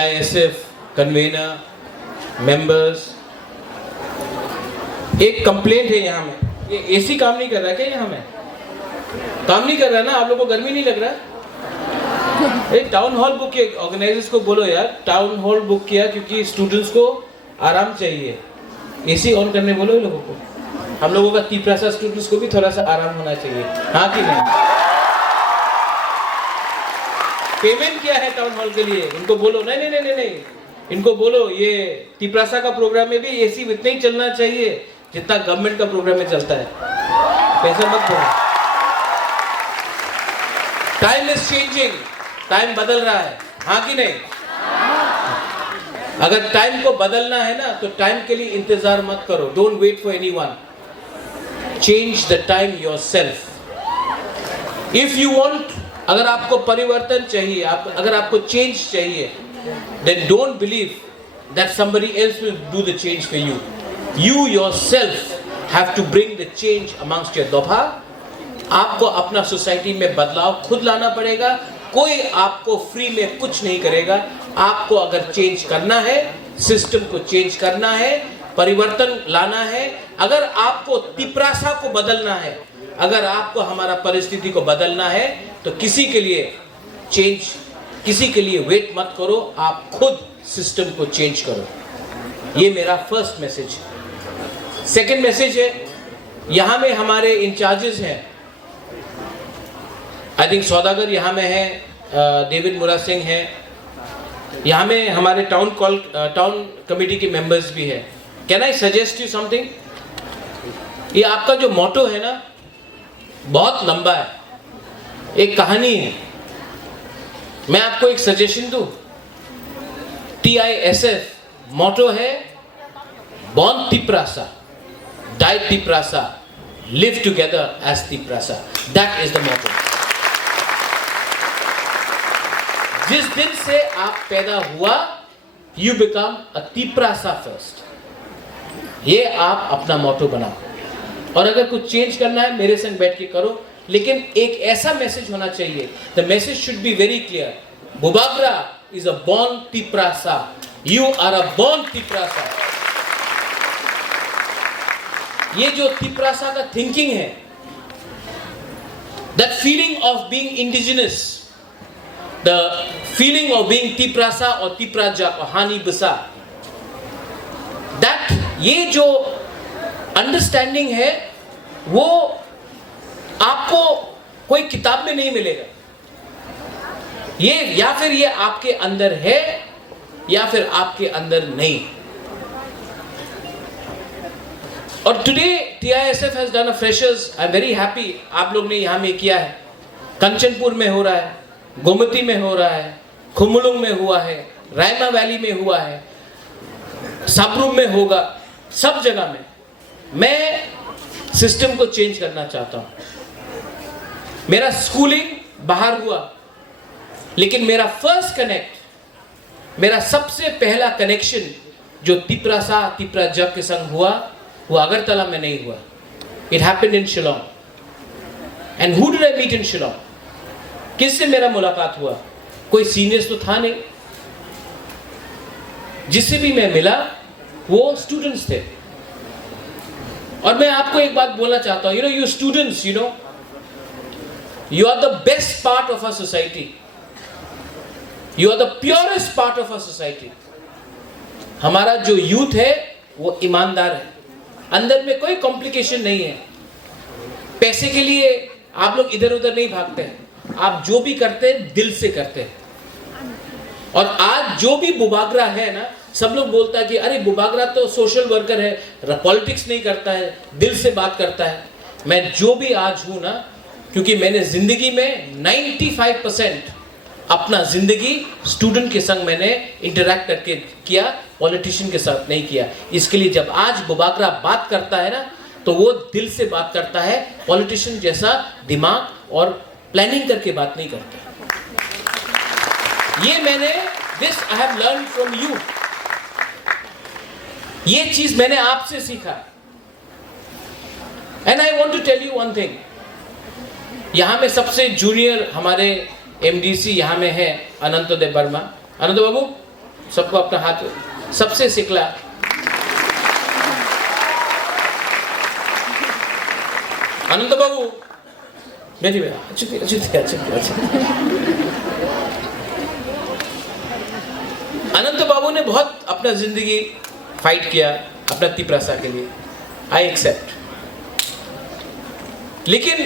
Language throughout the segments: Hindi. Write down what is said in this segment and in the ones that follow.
TISF कन्वेनर, मेंबर्स, एक कंप्लेंट है यहाँ में, ये एसी काम नहीं कर रहा क्या? यहाँ में काम नहीं कर रहा ना? आप लोगों को गर्मी नहीं लग रहा? एक टाउन हॉल बुक किया, ऑर्गेनाइजर्स को बोलो यार टाउन हॉल बुक किया क्योंकि स्टूडेंट्स को आराम चाहिए, एसी ऑन करने बोलो इन लोगों को। हम लोगों का तीप्रासा स्टूडेंट्स को भी थोड़ा सा आराम होना चाहिए, हाँ कि नहीं? पेमेंट क्या है टाउन हॉल के लिए? इनको बोलो नहीं नहीं नहीं नहीं, इनको बोलो ये तीप्रासा का प्रोग्राम में भी एसी इतना ही चलना चाहिए जितना गवर्नमेंट का प्रोग्राम में चलता है। पैसा मत दो। टाइम इज चेंजिंग, टाइम बदल रहा है, हाँ कि नहीं? अगर टाइम को बदलना है ना तो टाइम के लिए इंतजार मत करो। Don't wait for anyone, change the time yourself. If you want, अगर आपको परिवर्तन चाहिए, अगर आपको चेंज चाहिए, then don't believe that somebody else will do the change for you. You yourself have to bring the change amongst your दोपा। आपको अपना सोसाइटी में बदलाव खुद लाना पड़ेगा, कोई आपको फ्री में कुछ नहीं करेगा। आपको अगर चेंज करना है, सिस्टम को चेंज करना है, परिवर्तन लाना है, अगर आपको तीप्रासा को बदलना है, अगर आपको हमारा परिस्थिति को बदलना है तो किसी के लिए चेंज, किसी के लिए वेट मत करो, आप खुद सिस्टम को चेंज करो। ये मेरा फर्स्ट मैसेज। सेकंड मैसेज है, यहाँ में हमारे इंचार्जेस हैं, आई थिंक सौदागर यहाँ में है, डेविड मुरा सिंह है, यहाँ में हमारे टाउन कमेटी के मेंबर्स भी है। Can I suggest you something? ये आपका जो मोटो है ना बहुत लंबा है, एक कहानी है। मैं आपको एक सजेशन दूं, TISF मोटो है born Tiprasa, die Tiprasa, live together as Tiprasa. That is the motto. जिस दिन से आप पैदा हुआ, you become a Tiprasa first. ये आप अपना मोटो बनाओ, और अगर कुछ चेंज करना है मेरे संग बैठ के करो, लेकिन एक ऐसा मैसेज होना चाहिए, the message should be very clear. Bubagra is a born Tiprasa, you are a born Tiprasa. ये जो तीप्रासा का थिंकिंग है, that feeling of being indigenous, the feeling of being Tiprasa और तीप्राजा और हानि बसा, दैट ये जो अंडरस्टैंडिंग है वो आपको कोई किताब में नहीं मिलेगा। ये या फिर ये आपके अंदर है या फिर आपके अंदर नहीं। और today TISF has done a freshers, I am very happy. आप लोग ने यहाँ में किया है, कंचनपुर में हो रहा है, गोमती में हो रहा है, खुमुलुंग में हुआ है, रायमा वैली में हुआ है, साबरूम में होगा, सब जगह में। मैं सिस्टम को चेंज करना चाहता हूं। मेरा स्कूलिंग बाहर हुआ, लेकिन मेरा फर्स्ट कनेक्ट, मेरा सबसे पहला कनेक्शन जो तीप्रासा तीप्राजा के संग हुआ, वो अगरतला में नहीं हुआ। It happened in Shillong. And who did I meet in Shillong? किससे मेरा मुलाकात हुआ? कोई सीनियर्स तो था नहीं, जिससे भी मैं मिला वो स्टूडेंट्स थे। और मैं आपको एक बात बोलना चाहता हूं, you students, you are the best part of our society. You are the purest part of our society. हमारा जो यूथ है वो ईमानदार है, अंदर में कोई कॉम्प्लिकेशन नहीं है। पैसे के लिए आप लोग इधर उधर नहीं भागते हैं, आप जो भी करते हैं दिल से करते हैं। और आज जो भी बुबागरा है ना, सब लोग बोलता है कि अरे बुबागरा तो सोशल वर्कर है, पॉलिटिक्स नहीं करता है, दिल से बात करता है। मैं जो भी आज हूं ना, क्योंकि मैंने जिंदगी में 95% अपना जिंदगी स्टूडेंट के संग मैंने इंटरैक्ट करके किया, पॉलिटिशियन के साथ नहीं किया। इसके लिए जब आज बुबागरा बात करता है ना, तो वो दिल से बात करता है, पॉलिटिशियन जैसा दिमाग और प्लानिंग करके बात नहीं करता। ये मैंने, this I have learn from you. ये चीज मैंने आपसे सीखा। And I want to tell you one thing, यहाँ में सबसे जूनियर हमारे MDC यहाँ में है अनंतोदय वर्मा। अनंत बाबू, सबको अपना हाथ, सबसे सिकला अनंत बाबू, मेरी अनंत बाबू ने बहुत अपना जिंदगी फाइट किया अपना तिपरासा के लिए, आई एक्सेप्ट। लेकिन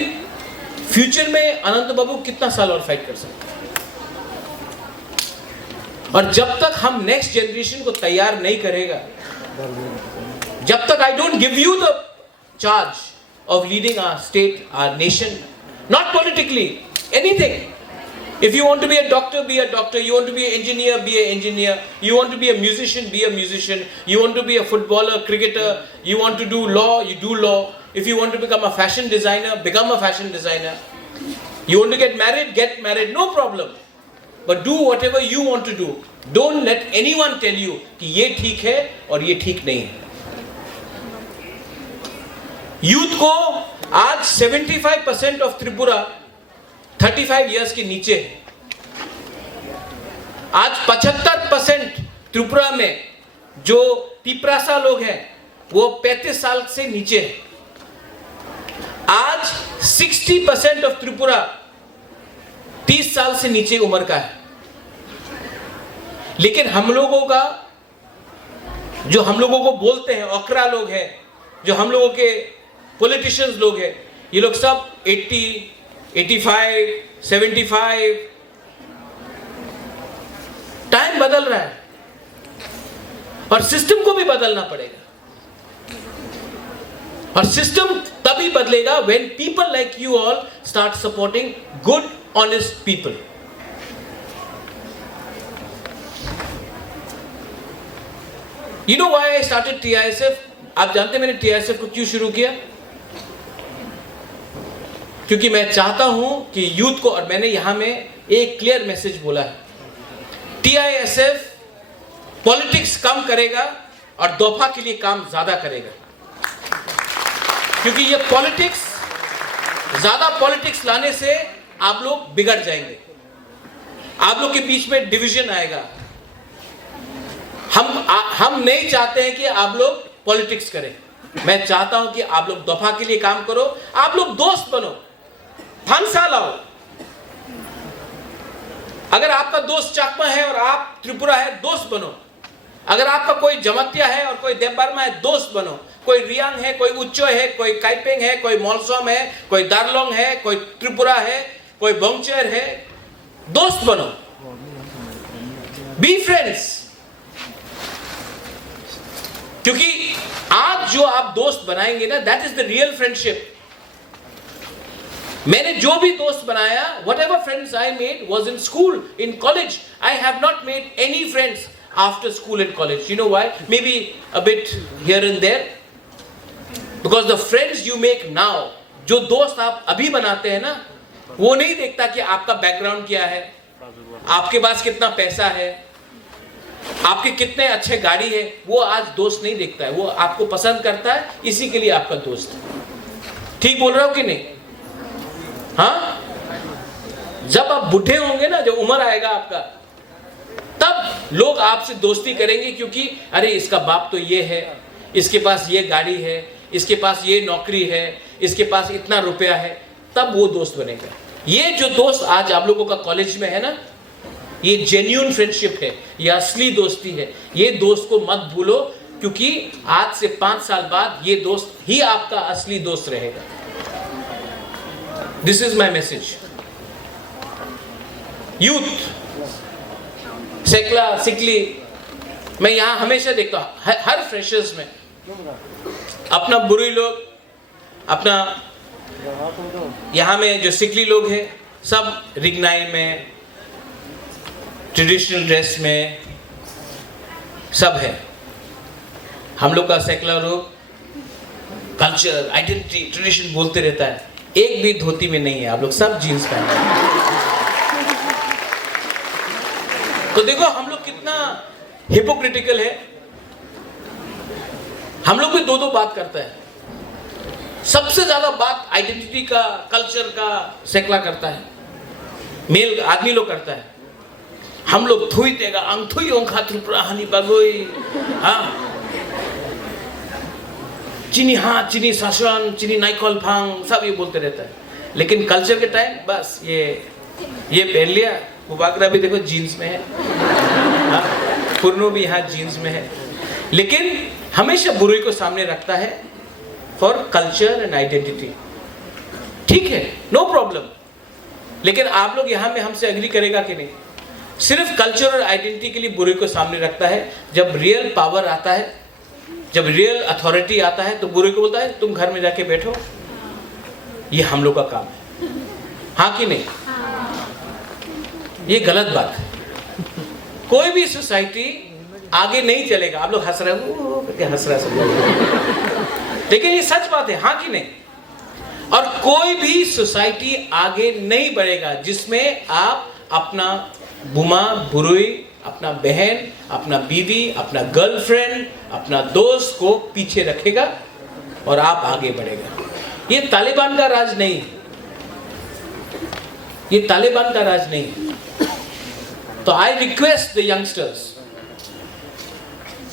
फ्यूचर में अनंत बाबू कितना साल और फाइट कर सकते हैं? और जब तक हम नेक्स्ट जनरेशन को तैयार नहीं करेगा, जब तक I don't give you the charge of leading our state, our nation, not politically, anything. If you want to be a doctor, be a doctor. You want to be an engineer, be an engineer. You want to be a musician, be a musician. You want to be a footballer, cricketer. You want to do law, you do law. If you want to become a fashion designer, become a fashion designer. You want to get married, no problem. But do whatever you want to do. Don't let anyone tell you कि ये ठीक है और ये ठीक नहीं है। यूथ को आज 75% ऑफ त्रिपुरा 35 इयर्स के नीचे है। आज 75% त्रिपुरा में जो तिपरासा लोग हैं वो 35 साल से नीचे है। आज 60% ऑफ त्रिपुरा 30 साल से नीचे उम्र का है। लेकिन हम लोगों का जो हम लोगों को बोलते हैं ओकरा लोग हैं, जो हम लोगों के पॉलिटिशियंस लोग हैं, ये लोग सब 80, 85, 75। टाइम बदल रहा है और सिस्टम को भी बदलना पड़ेगा। और सिस्टम तभी बदलेगा when people like you all start supporting good honest people. You know why I started TISF? आप जानते हैं मैंने TISF को क्यों शुरू किया? क्योंकि मैं चाहता हूं कि यूथ को, और मैंने यहां में एक क्लियर मैसेज बोला है, TISF पॉलिटिक्स कम करेगा और दफा के लिए काम ज्यादा करेगा। क्योंकि ये पॉलिटिक्स, ज्यादा पॉलिटिक्स लाने से आप लोग बिगड़ जाएंगे, आप लोग के बीच में डिवीजन आएगा। हम नहीं चाहते हैं कि आप लोग पॉलिटिक्स करें। मैं चाहता हूं कि आप लोग दफा के लिए काम करो, आप लोग दोस्त बनो, फांसा लाओ। अगर आपका दोस्त चाकमा है और आप त्रिपुरा है, दोस्त बनो। अगर आपका कोई जमतिया है और कोई देवबर्मा है, दोस्त बनो। कोई रियांग है, कोई उच्चो है, कोई काइपेंग है, कोई मोलसोम है, कोई दारलोंग है, कोई त्रिपुरा है, कोई बोंगचर है, दोस्त बनो। Be friends. क्योंकि आज जो आप दोस्त बनाएंगे ना, that is the real friendship. मैंने जो भी दोस्त बनाया, whatever friends I made was in school, in college. I have not made any friends after school and college. You know why? Maybe a bit here and there. Because the friends you make now, जो दोस्त आप अभी बनाते हैं ना, वो नहीं देखता कि आपका बैकग्राउंड क्या है, आपके पास कितना पैसा है, आपके कितने अच्छे गाड़ी है। वो आज दोस्त नहीं देखता है, वो आपको पसंद करता है, इसी के लिए आपका दोस्त है। ठीक बोल रहा हूं कि नहीं? हाँ, जब आप बूढ़े होंगे ना, जब उम्र आएगा आपका, तब लोग आपसे दोस्ती करेंगे। क्योंकि अरे इसका बाप तो ये है, इसके पास ये गाड़ी है, इसके पास ये नौकरी है, इसके पास इतना रुपया है, तब वो दोस्त बनेगा। ये जो दोस्त आज आप लोगों का कॉलेज में है ना, ये जेन्युइन फ्रेंडशिप है, ये असली दोस्ती है। ये दोस्त को मत भूलो, क्योंकि आज से 5 साल बाद ये दोस्त ही आपका असली दोस्त रहेगा। This is my message. Youth, सेकला सिकली, मैं यहां हमेशा देखता हूं हर फ्रेशर्स में अपना बुरी लोग, अपना यहां में जो सिकली लोग हैं, सब रिगनाई में, ट्रेडिशनल ड्रेस में सब है। हम लोग का सेकुलर लोग कल्चर, आइडेंटिटी, ट्रेडिशन बोलते रहता है, एक भी धोती में नहीं है। आप लोग सब जीन्स पहनते हैं। तो देखो हम लोग कितना हिपोक्रिटिकल है। हम लोग भी दो बात करता है। सबसे ज्यादा बात आइडेंटिटी का, कल्चर का सेकुलर करता है, मेल आदमी लोग करता है। हम लोग थुई देगा अंगथुई ओंखा त्रिपुरा हनी बगोई, हाँ चीनी, हाँ चीनी सासन, चीनी नाइकॉल भांग, सब ये बोलते रहता है। लेकिन कल्चर के टाइम बस ये पहन लिया, वो बागरा भी देखो जीन्स में है, हाँ पुरनो भी यहाँ जीन्स में है, लेकिन हमेशा बुराई को सामने रखता है फॉर कल्चर एंड आइडेंटिटी। ठीक है, नो प्रॉब्लम, लेकिन आप लोग यहाँ में हमसे एग्री करेगा कि नहीं? सिर्फ कल्चर और आइडेंटिटी के लिए बुराई को सामने रखता है। जब रियल पावर आता है, जब रियल अथॉरिटी आता है, तो बुराई को बोलता है तुम घर में जाके बैठो, ये हम लोग का काम है, हाँ कि नहीं? ये गलत बात है। कोई भी सोसाइटी आगे नहीं चलेगा। आप लोग हंस रहे हो, क्या हंस रहे हो, लेकिन ये सच बात है, हाँ कि नहीं? और कोई भी सोसाइटी आगे नहीं बढ़ेगा जिसमें आप अपना बुमा बुरुई, अपना बहन, अपना बीवी, अपना गर्लफ्रेंड, अपना दोस्त को पीछे रखेगा और आप आगे बढ़ेगा। ये तालिबान का राज नहीं है, ये तालिबान का राज नहीं है। तो I request the youngsters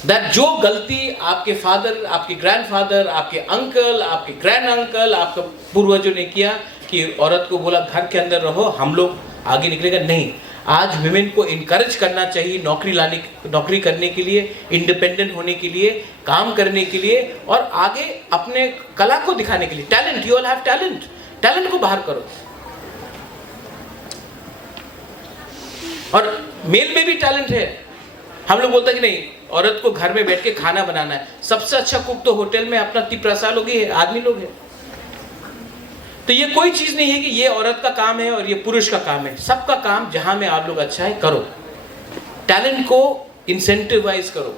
that जो गलती आपके फादर, आपके ग्रैंडफादर, आपके अंकल, आपके ग्रैंड अंकल, आपके पूर्वजों ने किया कि औरत को बोला घर के अंदर रहो, हम लोग आगे निकलेगा, नहीं। आज विमेन को इनकरेज करना चाहिए नौकरी करने के लिए, इंडिपेंडेंट होने के लिए, काम करने के लिए और आगे अपने कला को दिखाने के लिए। Talent, you all have talent, talent को बाहर करो। और मेल में भी टैलेंट है। हम लोग बोलते हैं कि नहीं, औरत को घर में बैठ के खाना बनाना है। सबसे अच्छा कुक तो होटल में अपना 30 लोग ही है, आदमी लोग हैं। तो ये कोई चीज नहीं है कि ये औरत का काम है और ये पुरुष का काम है। सबका काम जहां में आप लोग अच्छा है करो, टैलेंट को इंसेंटिवाइज करो।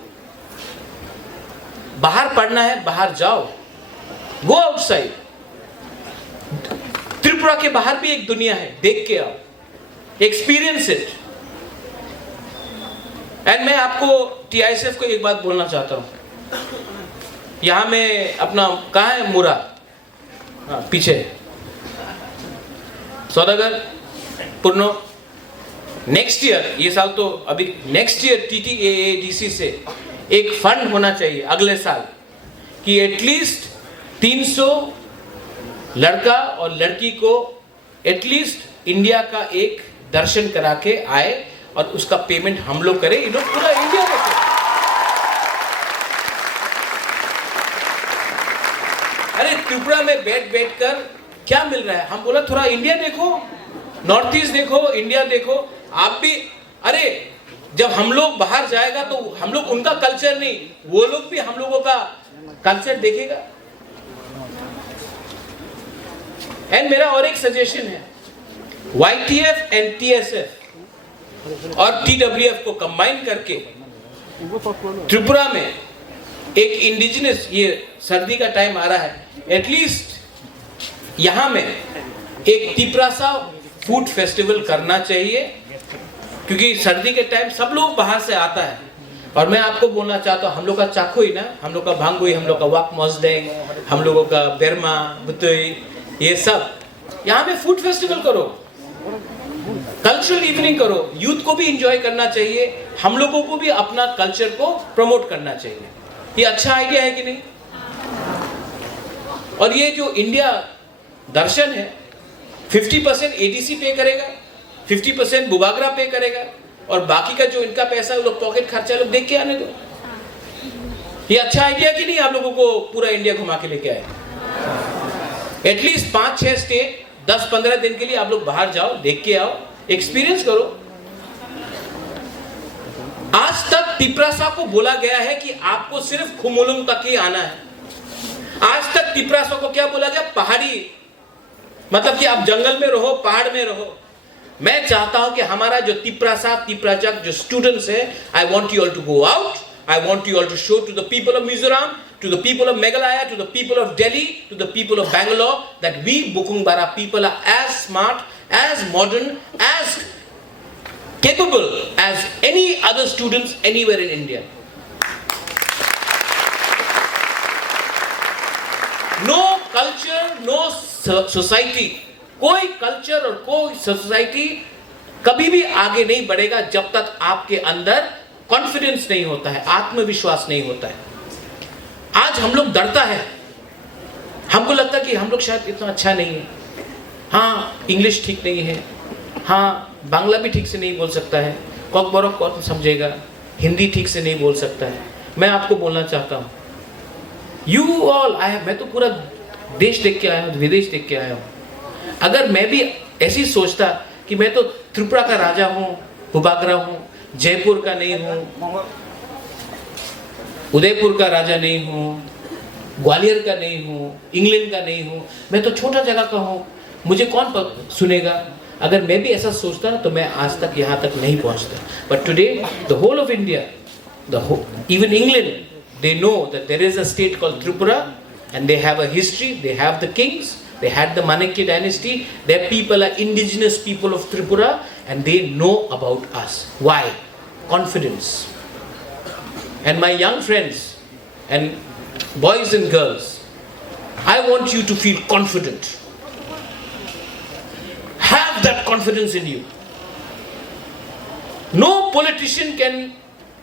बाहर पढ़ना है, बाहर जाओ, गो आउटसाइड। त्रिपुरा के बाहर भी एक दुनिया है, देख के आओ, एक्सपीरियंस इट। एंड मैं आपको TISF को एक बात बोलना चाहता हूं। यहां में अपना कहाँ है मुरा, पीछे सौदागर पुरनो। नेक्स्ट ईयर, ये साल तो अभी, नेक्स्ट ईयर TTAADC से एक फंड होना चाहिए अगले साल कि एटलीस्ट 300 लड़का और लड़की को एटलीस्ट इंडिया का एक दर्शन करा के आए और उसका पेमेंट हम लोग करें। इन लोग पूरा इंडिया देखे। अरे त्रिपुरा में बैठ कर क्या मिल रहा है? हम बोला थोड़ा इंडिया देखो, नॉर्थ ईस्ट देखो, इंडिया देखो। आप भी, अरे जब हम लोग बाहर जाएगा तो हम लोग उनका कल्चर नहीं, वो लोग भी हम लोगों का कल्चर देखेगा। एंड मेरा और एक सजेशन है, YTF एंड TSF और TWF को कंबाइन करके त्रिपुरा में एक इंडिजिनस, ये सर्दी का टाइम आ रहा है, एटलीस्ट यहाँ में एक तिपरासा फूड फेस्टिवल करना चाहिए, क्योंकि सर्दी के टाइम सब लोग बाहर से आता है। और मैं आपको बोलना चाहता हूँ, हम लोग का चाखोई ना, हम लोग का भांगोई, हम लोग का वाक मौजदेंग, हम लोगों का बेरमा बुतोई, ये सब यहाँ में फूड फेस्टिवल करो, कल्चरल इवनिंग करो। यूथ को भी एंजॉय करना चाहिए, हम लोगों को भी अपना कल्चर को प्रमोट करना चाहिए। ये अच्छा आइडिया है कि नहीं? और ये जो इंडिया दर्शन है, 50% ADC पे करेगा, 50% बुबागरा पे करेगा और बाकी का जो इनका पैसा लोग पॉकेट खर्चा लोग देख के आने दो। ये अच्छा आइडिया कि नहीं? आप लोगों को पूरा इंडिया घुमा के लेके आए। एटलीस्ट 5-6 स्टेट 10-15 दिन के लिए आप लोग बाहर जाओ, देख के आओ, एक्सपीरियंस करो। आज तक तिपरासा को बोला गया है कि आपको सिर्फ खुमुलुंग तक ही आना है। आज तक तिपरासा को क्या बोला गया? पहाड़ी, मतलब कि आप जंगल में रहो, पहाड़ में रहो। मैं चाहता हूं कि हमारा जो तिपरासा तिपराजक जो स्टूडेंट्स है, I want you all to go out, I want you all to show to the people of Mizoram, to the people of Meghalaya, to the people of Delhi, to the people of Bangalore, that we Bukungbara people are as smart, as modern, as capable as any other students anywhere in India. No culture, no society, कोई कल्चर और कोई सोसाइटी कभी भी आगे नहीं बढ़ेगा जब तक आपके अंदर कॉन्फिडेंस नहीं होता है, आत्मविश्वास नहीं होता है। आज हम लोग डरता है, हमको लगता है कि हम लोग शायद इतना अच्छा नहीं है, हाँ इंग्लिश ठीक नहीं है, हाँ बांग्ला भी ठीक से नहीं बोल सकता है, कॉक बॉरक कौन समझेगा, हिंदी ठीक से नहीं बोल सकता है। मैं आपको बोलना चाहता हूँ, यू ऑल मैं तो पूरा देश देख के आया हूँ, विदेश देख के आया हूँ। अगर मैं भी ऐसी सोचता कि मैं तो त्रिपुरा का राजा हूँ, बुबागरा हूँ, जयपुर का नहीं हूँ, उदयपुर का राजा नहीं हूँ, ग्वालियर का नहीं हूँ, इंग्लैंड का नहीं हूँ, मैं तो छोटा जगह का हूँ, मुझे कौन सुनेगा। अगर मैं भी ऐसा सोचता तो मैं आज तक यहाँ तक नहीं पहुँचता। But today the whole of India, even England, they know that there is a state called Tripura and they have a history, they have the kings, they had the Manakya dynasty, their people are indigenous people of Tripura and they know about us. Why? Confidence. And my young friends and boys and girls, I want you to feel confident. Have that confidence in you. No politician can,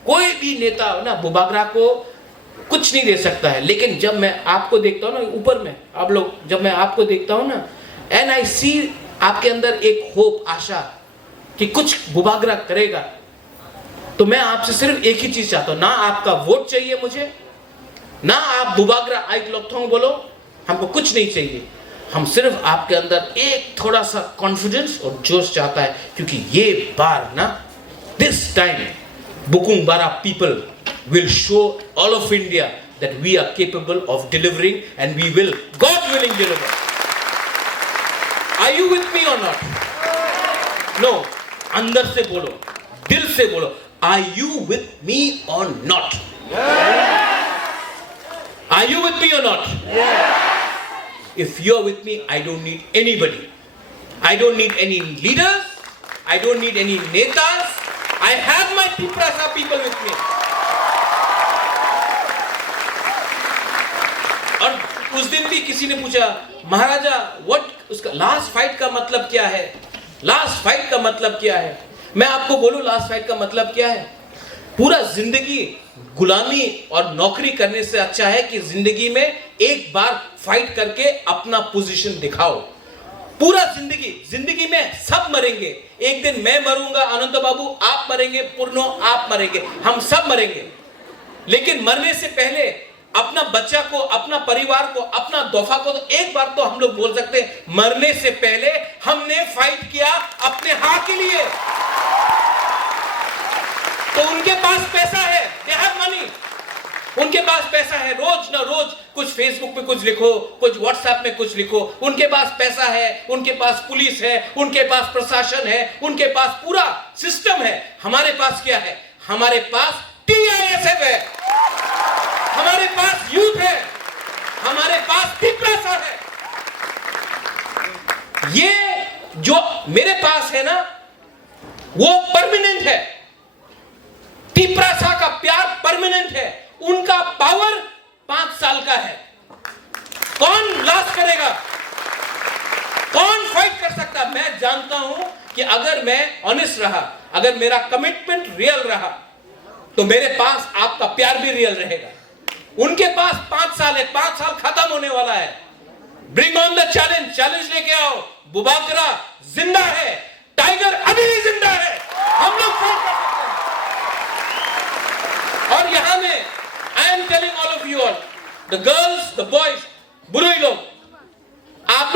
कोई भी नेता ना बुबागरा को कुछ नहीं दे सकता है। लेकिन जब मैं आपको देखता हूँ ना ऊपर में, आप लोग, जब मैं आपको देखता हूँ ना, एंड आई सी आपके अंदर एक होप, आशा कि कुछ बुबागरा करेगा, तो मैं आपसे सिर्फ एक ही चीज चाहता हूँ, ना आपका वोट चाहिए मुझे, ना आप बुबागरा आई लोग बोलो, हमको कुछ नहीं चाहिए। हम सिर्फ आपके अंदर एक थोड़ा सा कॉन्फिडेंस और जोश चाहता है, क्योंकि ये बार ना, this time Bukung Bara people will show all of India that we are capable of delivering and we will, God willing, deliver. Are you with me or not? No. अंदर से बोलो, दिल से बोलो, are you with me or not? Are you with me or not? If you're with me, I don't need anybody. I don't need any leaders. I don't need any netas. I have my Tiprasa people with me. और उस दिन भी किसी ने पूछा, महाराजा व्हाट, उसका लास्ट फाइट का मतलब क्या है? लास्ट फाइट का मतलब क्या है? मैं आपको बोलूं लास्ट फाइट का मतलब क्या है? पूरा जिंदगी गुलामी और नौकरी करने से अच्छा है कि जिंदगी में एक बार फाइट करके अपना पोजीशन दिखाओ। पूरा जिंदगी में सब मरेंगे, एक दिन मैं मरूंगा, अनंत बाबू आप मरेंगे, पूर्णो आप मरेंगे, हम सब मरेंगे। लेकिन मरने से पहले अपना बच्चा को, अपना परिवार को, अपना दोफा को तो एक बार तो हम लोग बोल सकते हैं, मरने से पहले हमने फाइट किया अपने हाँ के लिए। तो उनके पास पैसा है, they have money, उनके पास पैसा है, रोज ना रोज कुछ फेसबुक पे कुछ लिखो, कुछ व्हाट्सएप में कुछ लिखो, उनके पास पैसा है, उनके पास पुलिस है, उनके पास प्रशासन है, उनके पास पूरा सिस्टम है। हमारे पास क्या है? हमारे पास TISF है, हमारे पास यूथ है, हमारे पास तिप्रासा है। ये जो मेरे पास है ना, वो परमानेंट है। तिप्रासा का प्यार परमानेंट है, उनका पावर 5 साल का है। कौन लास्ट करेगा? कौन फाइट कर सकता? मैं जानता हूं कि अगर मैं ऑनेस्ट रहा, अगर मेरा कमिटमेंट रियल रहा, तो मेरे पास आपका प्यार भी रियल रहेगा। उनके पास 5 साल है, 5 साल खत्म होने वाला है। Bring on the challenge, challenge लेके आओ। बुबागरा जिंदा है, टाइगर अभी भी जिंदा है, हम लोग फाइट कर सकते हैं। और यहां में I am telling all of you all, the girls, the boys, बुरे लोग, आप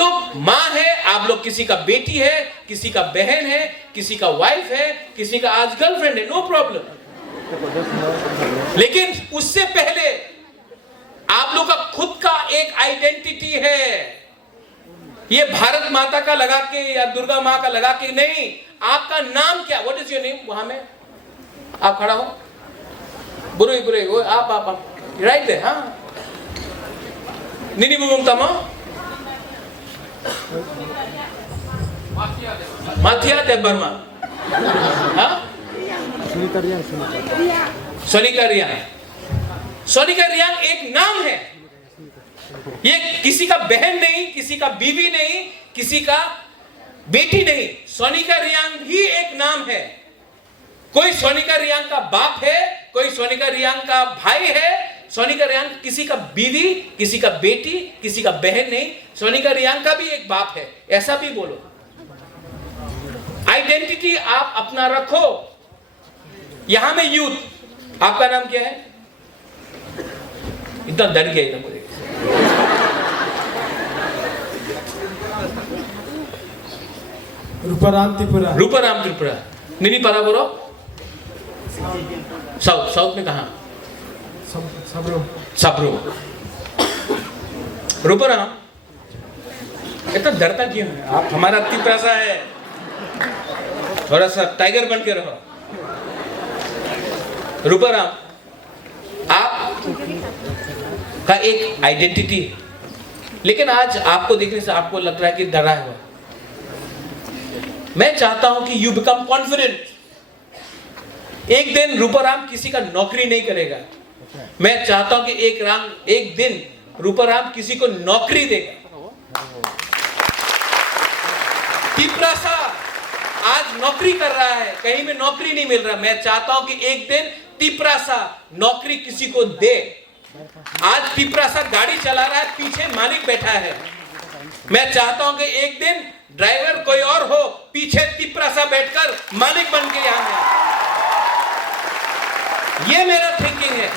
लोग माँ है, आप लोग किसी का बेटी है, किसी का बहन है, किसी का वाइफ है, किसी का आज गर्लफ्रेंड है, नो प्रॉब्लम। लेकिन उससे पहले आप लोग का खुद का एक आइडेंटिटी है। ये भारत माता का लगा के या दुर्गा माँ का लगा के नहीं। आपका नाम क्या? What is your name? वहां में आप खड़ा हो, बुरे बुरे वो आप राइट है। हाँ, निनी बुबुम तमा माथिया ते बर्मा, हाँ, सोनिका रियांग एक नाम है। ये किसी का बहन नहीं, किसी का बीवी नहीं, किसी का बेटी नहीं, सोनिका रियांग ही एक नाम है। कोई सोनिका रियांग का बाप है, कोई सोनिका रियांग का भाई है। सोनिका रियांग किसी का बीवी, किसी का बेटी, किसी का बहन नहीं। सोनिका रियांग का भी एक बाप है, ऐसा भी बोलो। आइडेंटिटी आप अपना रखो। यहां में यूथ, आपका नाम क्या है? इतना डर गया इतना मुझे। रूपाराम त्रिपुरा। रूपाराम त्रिपुरा। निनी पारा बोलो। साउथ, साउथ में कहा? सबरो। सबरो। रूपाराम, इतना डरता क्यों है? आप हमारा त्रिपुरा सा है, थोड़ा सा टाइगर बन के रहो। रूपाराम, आप का एक आइडेंटिटी है, लेकिन आज आपको देखने से आपको लग रहा है कि डरा हुआ। मैं चाहता हूं कि यू बिकम कॉन्फिडेंट। एक दिन रूपाराम किसी का नौकरी नहीं करेगा। मैं चाहता हूं कि एक दिन रूपाराम किसी को नौकरी देगा। तिपरासा आज नौकरी कर रहा है, कहीं में नौकरी नहीं मिल रहा। मैं चाहता हूं कि एक दिन तिपरासा नौकरी किसी को दे। आज तिपरासा गाड़ी चला रहा है, पीछे मालिक बैठा है। मैं चाहता हूं कि एक दिन ड्राइवर कोई और हो, पीछे तिपरासा बैठकर मालिक बन के यहां आए। ये मेरा थिंकिंग है,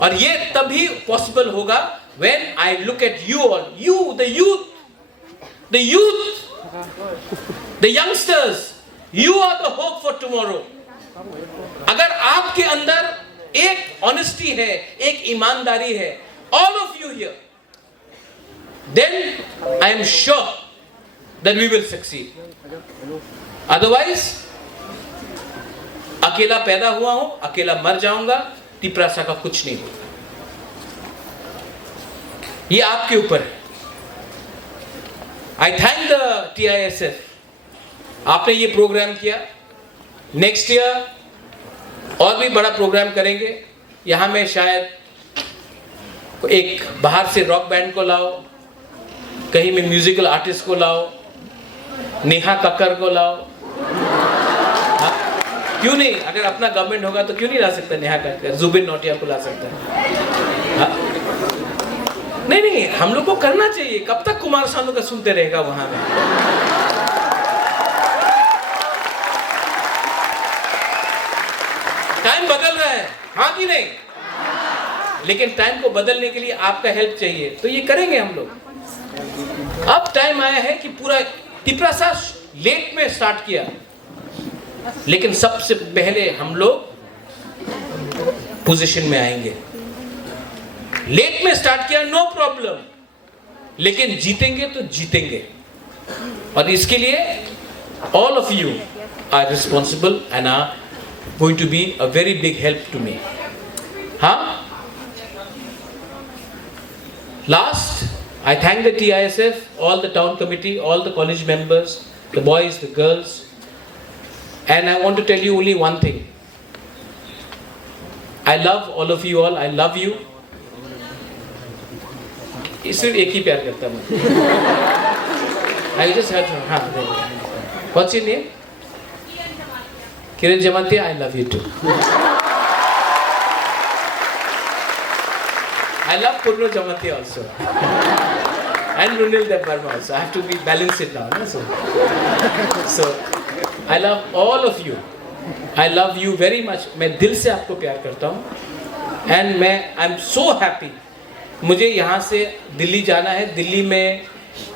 और ये तभी पॉसिबल होगा when I look at you all, you the youth, the youngsters, you are the hope for tomorrow. अगर आपके अंदर एक ऑनेस्टी है, एक ईमानदारी है, all of you here, then I am sure that we will succeed. Otherwise, अकेला पैदा हुआ हूं, अकेला मर जाऊंगा, तिपरासा का कुछ नहीं होगा। ये आपके ऊपर है। आई थैंक द TISF, आपने ये प्रोग्राम किया। नेक्स्ट ईयर और भी बड़ा प्रोग्राम करेंगे। यहां में शायद एक बाहर से रॉक बैंड को लाओ, कहीं में म्यूजिकल आर्टिस्ट को लाओ, नेहा कक्कर को लाओ। हाँ? क्यों नहीं? अगर अपना गवर्नमेंट होगा तो क्यों नहीं ला सकता नेहा कक्कर? जुबिन नौटियाल को ला सकता है। हाँ? नहीं, हम लोग को करना चाहिए। कब तक कुमार सानू का सुनते रहेगा वहां में? टाइम बदल रहा है, हाँ कि नहीं? लेकिन टाइम को बदलने के लिए आपका हेल्प चाहिए, तो ये करेंगे हम लोग। अब टाइम आया है कि पूरा तिपरासा लेट में स्टार्ट किया, लेकिन सबसे पहले हम लोग पोजीशन में आएंगे। लेट में स्टार्ट किया, नो प्रॉब्लम, लेकिन जीतेंगे तो जीतेंगे। और इसके लिए all of you are responsible and are going to be a very big help to me. हाँ, last, I thank the TISF, all the town committee, all the college members, the boys, the girls, and I want to tell you only one thing. I love all of you all. I love you. सिर्फ एक ही प्यार करता हूँ। I just had to, हाँ, what's your name? Kiran Jamantia, I love you too. I love Purno Jamantia also. And Runil Dev Verma also. I have to be balanced it now. No? So I love all of you. I love you very much. मैं दिल से आपको प्यार करता हूँ. And I'm so happy. मुझे यहाँ से दिल्ली जाना है. दिल्ली में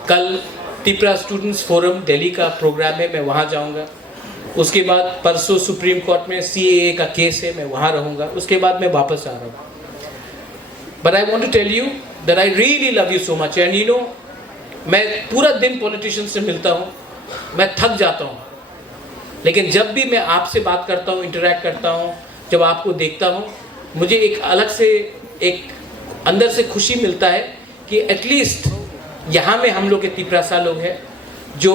कल त्रिपुरा स्टूडेंट्स फोरम दिल्ली का प्रोग्राम है, मैं वहाँ जाऊँगा. उसके बाद परसों सुप्रीम कोर्ट में CAA का केस है, मैं वहाँ रहूँगा. उसके बाद मैं वापस आ रहा हूँ. But I want to tell you that I really love you so much. And you know, मैं पूरा दिन पॉलिटिशियन से मिलता हूँ, मैं थक जाता हूँ. लेकिन जब भी मैं आपसे बात करता हूँ, इंटरैक्ट करता हूँ, जब आपको देखता हूँ, मुझे एक अलग से एक अंदर से खुशी मिलता है कि एटलीस्ट यहाँ में हम लोग के तिपरासा लोग हैं जो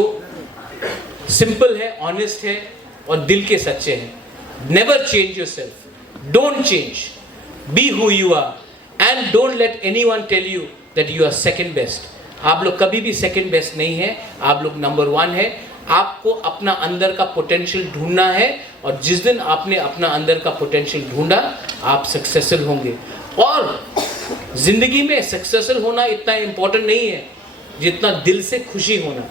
सिंपल है, ऑनेस्ट है और दिल के सच्चे हैं. Never change yourself, don't change, be who you are, and don't let anyone tell you that you are second best. आप लोग कभी भी सेकंड बेस्ट नहीं है, आप लोग नंबर 1 है। आपको अपना अंदर का पोटेंशियल ढूंढना है और जिस दिन आपने अपना अंदर का पोटेंशियल ढूंढा आप सक्सेसफुल होंगे। और जिंदगी में सक्सेसफुल होना इतना इम्पोर्टेंट नहीं है जितना दिल से खुशी होना।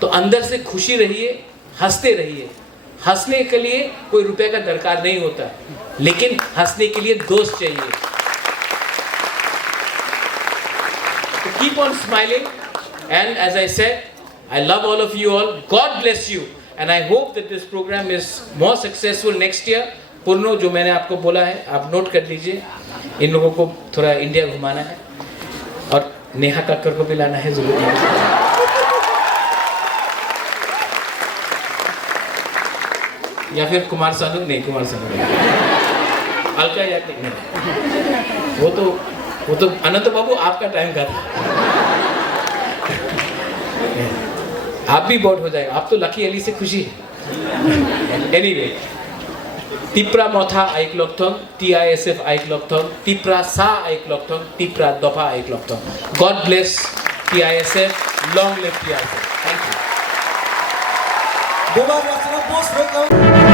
तो अंदर से खुशी रहिए, हंसते रहिए। हंसने के लिए कोई रुपए का दरकार नहीं होता, लेकिन हंसने के लिए दोस्त चाहिए। तो keep on smiling and as I said, I love all of you all. God bless you. And I hope that this program is more successful next year. पूर्णो जो मैंने आपको बोला है आप नोट कर लीजिए। इन लोगों को थोड़ा इंडिया घुमाना है और नेहा कक्कर को भी लाना है जरूर। या फिर कुमार सानू, नहीं कुमार सानू नहीं, अलका याग्निक नहीं, वो तो अनंत बाबू आपका टाइम का था। आप भी बोर्ड हो जाएगा, आप तो लकी अली से खुशी है। एनीवे, तिप्रा मोथा आइक लोकथोंग, TISF आइक लोकथोंग, तिप्रा सा आइक लोकथोंग, तिप्रा दोफा आइक लोकथोंग। God bless TISF, long live TISF। Thank you. Bubar Wasana Post